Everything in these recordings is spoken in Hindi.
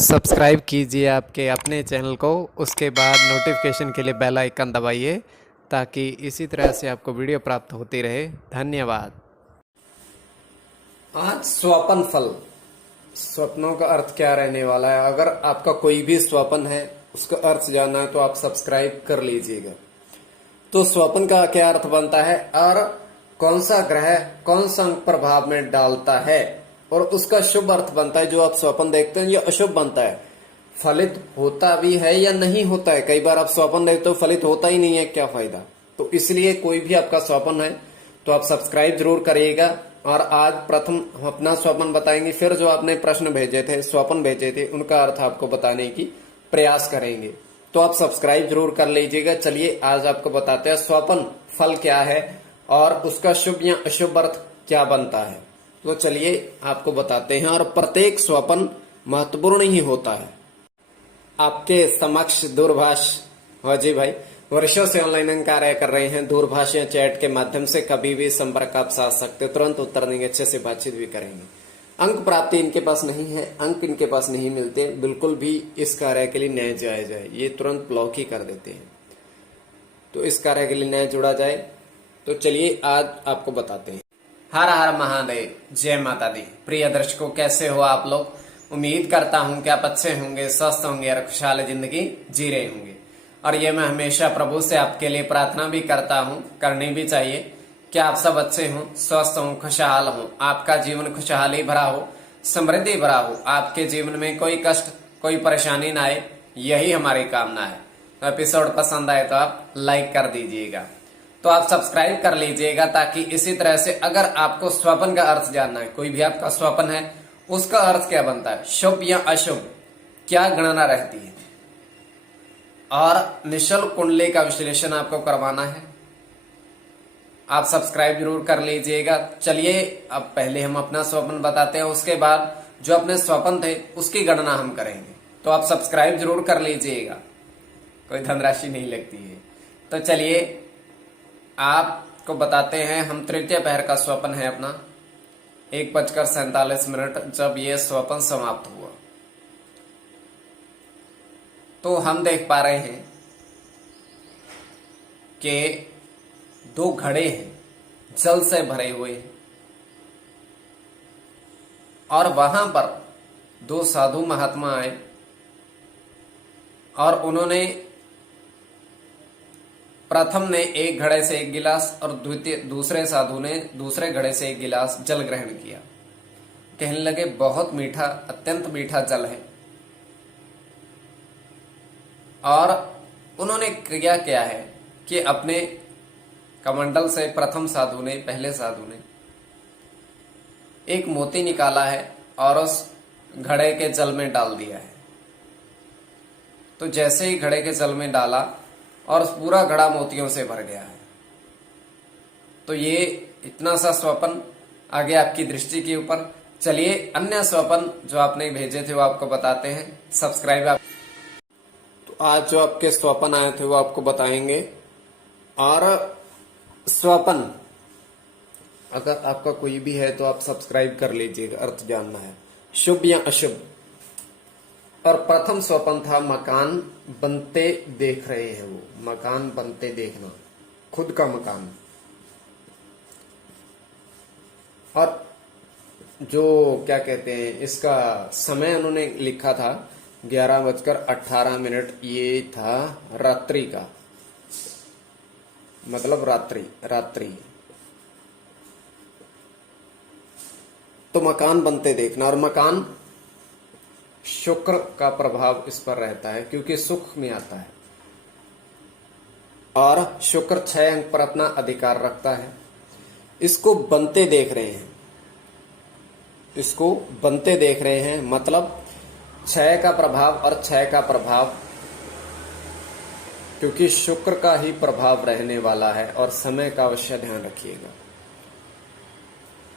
सब्सक्राइब कीजिए आपके अपने चैनल को, उसके बाद नोटिफिकेशन के लिए बेल आइकन दबाइए ताकि इसी तरह से आपको वीडियो प्राप्त होती रहे। धन्यवाद। आज स्वप्न फल, स्वप्नों का अर्थ क्या रहने वाला है। अगर आपका कोई भी स्वप्न है, उसका अर्थ जानना है तो आप सब्सक्राइब कर लीजिएगा। तो स्वप्न का क्या अर्थ बनता है और कौन सा ग्रह कौन सा अंक प्रभाव में डालता है और उसका शुभ अर्थ बनता है। जो आप स्वप्न देखते हैं ये अशुभ बनता है, फलित होता भी है या नहीं होता है। कई बार आप स्वप्न देखते हो फलित होता ही नहीं है, क्या फायदा। तो इसलिए कोई भी आपका स्वप्न है तो आप सब्सक्राइब जरूर करिएगा। और आज प्रथम हम अपना स्वप्न बताएंगे, फिर जो आपने प्रश्न भेजे थे, स्वप्न भेजे थे, उनका अर्थ आपको बताने की प्रयास करेंगे। तो आप सब्सक्राइब जरूर कर लीजिएगा। चलिए आज आपको बताते हैं स्वप्न फल क्या है और उसका शुभ या अशुभ अर्थ क्या बनता है। तो चलिए आपको बताते हैं। और प्रत्येक स्वप्न महत्वपूर्ण ही होता है। आपके समक्ष दूरभाष, हाँ जी भाई, वर्षों से ऑनलाइन कार्य कर रहे हैं। दूरभाष या चैट के माध्यम से कभी भी संपर्क आप साध सकते हो, तुरंत उत्तर देंगे, अच्छे से बातचीत भी करेंगे। अंक प्राप्ति इनके पास नहीं है, अंक इनके पास नहीं मिलते, बिल्कुल भी इस कार्य के लिए नए जायज है, ये तुरंत ब्लॉक ही कर देते हैं। तो इस कार्य के लिए नए जुड़ा जाए। तो चलिए आज आपको बताते हैं। हर हर महादेव, जय माता दी। प्रिय दर्शकों, कैसे हो आप लोग। उम्मीद करता हूं कि आप अच्छे होंगे, स्वस्थ होंगे और खुशहाल जिंदगी जी रहे होंगे। और ये मैं हमेशा प्रभु से आपके लिए प्रार्थना भी करता हूं, करनी भी चाहिए, कि आप सब अच्छे हों, स्वस्थ हों, खुशहाल हों, आपका जीवन खुशहाली भरा हो, समृद्धि भरा हो, आपके जीवन में कोई कष्ट कोई परेशानी ना आए, यही हमारी कामना है। तो एपिसोड पसंद आए तो आप लाइक कर दीजिएगा, तो आप सब्सक्राइब कर लीजिएगा, ताकि इसी तरह से अगर आपको स्वप्न का अर्थ जानना है, कोई भी आपका स्वप्न है उसका अर्थ क्या बनता है, शुभ या अशुभ, क्या गणना रहती है, और निशुल्क कुंडली का विश्लेषण आपको करवाना है, आप सब्सक्राइब जरूर कर लीजिएगा। चलिए अब पहले हम अपना स्वप्न बताते हैं, उसके बाद जो अपने स्वप्न थे उसकी गणना हम करेंगे। तो आप सब्सक्राइब जरूर कर लीजिएगा, कोई धनराशि नहीं लगती है। तो चलिए आपको बताते हैं। हम तृतीय पहर का स्वप्न है अपना, 1:47 जब ये स्वप्न समाप्त हुआ, तो हम देख पा रहे हैं कि 2 घड़े हैं जल से भरे हुए हैं, और वहां पर 2 साधु महात्मा आए और उन्होंने प्रथम ने एक घड़े से एक गिलास और दूसरे साधु ने दूसरे घड़े से एक गिलास जल ग्रहण किया। कहने लगे बहुत मीठा, अत्यंत मीठा जल है। और उन्होंने क्रिया क्या है कि अपने कमंडल से प्रथम साधु ने, पहले साधु ने एक मोती निकाला है और उस घड़े के जल में डाल दिया है। तो जैसे ही घड़े के जल में डाला और पूरा घड़ा मोतियों से भर गया है। तो ये इतना सा स्वप्न आगे आपकी दृष्टि के ऊपर। चलिए अन्य स्वप्न जो आपने भेजे थे वो आपको बताते हैं। सब्सक्राइब आप। तो आज जो आपके स्वप्न आए थे वो आपको बताएंगे। और स्वप्न अगर आपका कोई भी है तो आप सब्सक्राइब कर लीजिएगा, अर्थ जानना है, शुभ या अशुभ। और प्रथम स्वप्न था मकान बनते देख रहे हैं, वो मकान बनते देखना, खुद का मकान। और जो क्या कहते हैं, इसका समय उन्होंने लिखा था 11:18। ये था रात्रि का, मतलब रात्रि। तो मकान बनते देखना, और मकान शुक्र का प्रभाव इस पर रहता है क्योंकि सुख में आता है। और शुक्र 6 अंक पर अपना अधिकार रखता है। इसको बनते देख रहे हैं, इसको बनते देख रहे हैं, मतलब 6 का प्रभाव और 6 का प्रभाव, क्योंकि शुक्र का ही प्रभाव रहने वाला है। और समय का अवश्य ध्यान रखिएगा।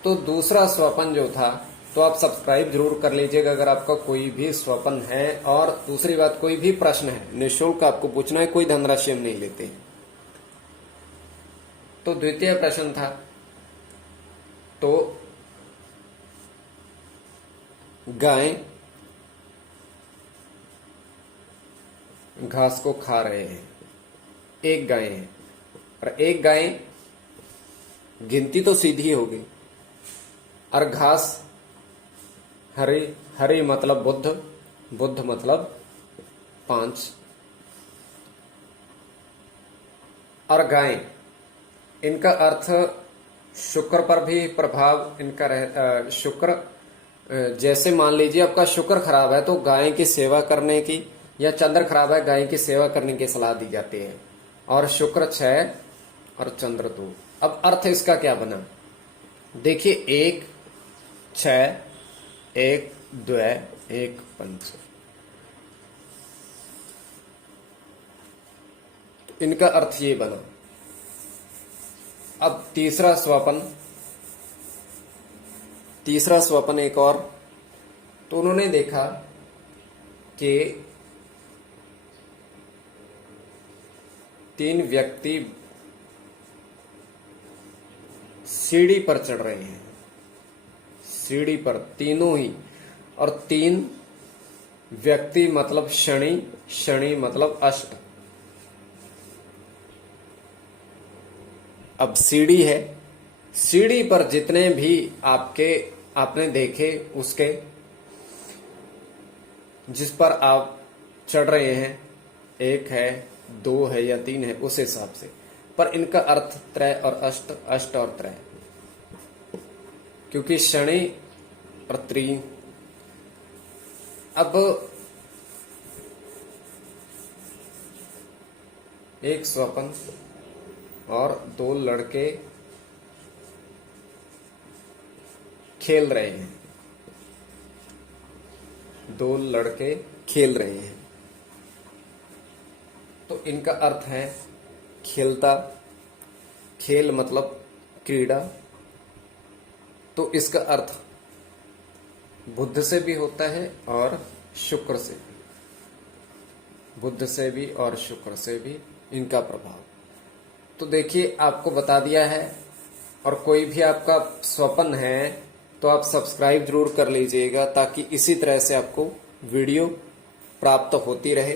तो दूसरा स्वप्न जो था, तो आप सब्सक्राइब जरूर कर लीजिएगा अगर आपका कोई भी स्वप्न है। और दूसरी बात, कोई भी प्रश्न है निःशुल्क आपको पूछना है, कोई धनराशि हम नहीं लेते हैं। तो द्वितीय प्रश्न था, तो गाय घास को खा रहे हैं, एक गाय है, और एक गाय गिनती तो सीधी होगी, और घास हरी, हरी मतलब बुद्ध, बुद्ध मतलब 5, और गाय, इनका अर्थ शुक्र पर भी प्रभाव इनका शुक्र, जैसे मान लीजिए आपका शुक्र खराब है तो गाय की सेवा करने की, या चंद्र खराब है गाय की सेवा करने की सलाह दी जाती है। और शुक्र 6 और चंद्र 2। अब अर्थ इसका क्या बना, देखिए 1 6 1 2 1 5, इनका अर्थ ये बना। अब तीसरा स्वपन एक और, तो उन्होंने देखा कि 3 व्यक्ति सीढ़ी पर चढ़ रहे हैं, सीढ़ी पर तीनों ही, और 3 व्यक्ति मतलब शनि, शनि मतलब अष्ट। अब सीढ़ी है, सीढ़ी पर जितने भी आपने देखे, उसके जिस पर आप चढ़ रहे हैं, 1 है 2 है या 3 है, उस हिसाब से, पर इनका अर्थ त्रय और अष्ट, अष्ट और त्रय, क्योंकि शनि और 3। अब एक स्वपन और 2 लड़के खेल रहे हैं, 2 लड़के खेल रहे हैं, तो इनका अर्थ है खेलता, खेल मतलब क्रीड़ा, तो इसका अर्थ बुध से भी होता है और शुक्र से, बुध से भी और शुक्र से भी इनका प्रभाव। तो देखिए आपको बता दिया है, और कोई भी आपका स्वप्न है तो आप सब्सक्राइब जरूर कर लीजिएगा, ताकि इसी तरह से आपको वीडियो प्राप्त होती रहे।